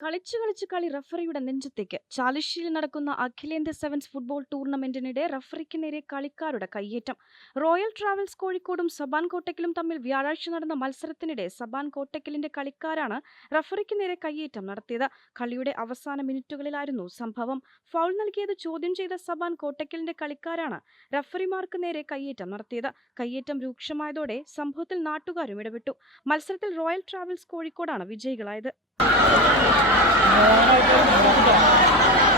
കളിച്ചു കളിച്ച് കളി റഫറിയുടെ നെഞ്ചത്തേക്ക്. ചാലിശ്ശിയിൽ നടക്കുന്ന അഖിലേന്ത്യാ സെവൻസ് ഫുട്ബോൾ ടൂർണമെന്റിനിടെ റഫറിക്ക് നേരെ കളിക്കാരുടെ കയ്യേറ്റം. റോയൽ ട്രാവൽസ് കോഴിക്കോടും സബാൻ കോട്ടക്കലും തമ്മിൽ വ്യാഴാഴ്ച നടന്ന മത്സരത്തിനിടെ സബാൻ കോട്ടക്കലിന്റെ കളിക്കാരാണ് റഫറിക്ക് നേരെ കയ്യേറ്റം നടത്തിയത്. കളിയുടെ അവസാന മിനിറ്റുകളിലായിരുന്നു സംഭവം. ഫൗൾ നൽകിയത് ചോദ്യം ചെയ്ത സബാൻ കോട്ടക്കലിന്റെ കളിക്കാരാണ് റഫറിമാർക്ക് നേരെ കയ്യേറ്റം നടത്തിയത്. കയ്യേറ്റം രൂക്ഷമായതോടെ സംഭവത്തിൽ നാട്ടുകാരും ഇടപെട്ടു. മത്സരത്തിൽ റോയൽ ട്രാവൽസ് കോഴിക്കോടാണ് വിജയികളായത്. もうあれこれも飲んでない。